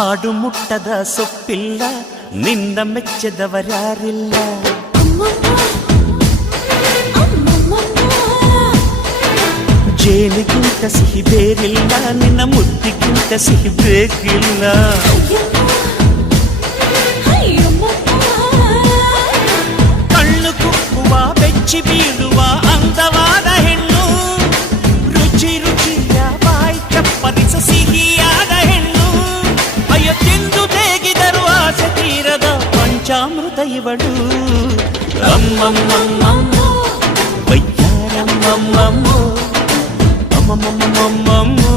ಹಾಡು ಮುಟ್ಟದ ಸೊಪ್ಪಿಲ್ಲ ನಿನ್ನ ಮೆಚ್ಚದವರ್ಯಾರಿಲ್ಲ ಜೇನಿಗಿಂತ ಸಿಹಿ ಬೇರಿಲ್ಲ ನಿನ್ನ ಮುದ್ದಿಗಿಂತ ಸಿಹಿ ಬೇಕಿಲ್ಲ ಕಣ್ಣು ಕುಕ್ಕುವ ಬೆಚ್ಚಿ ಬೀಳುವ దైవడు. అమ్మమ్మమ్మమ్మో వయ్యారమ్మమ్మమ్మో అమ్మమ్మమ్మమ్మమ్మో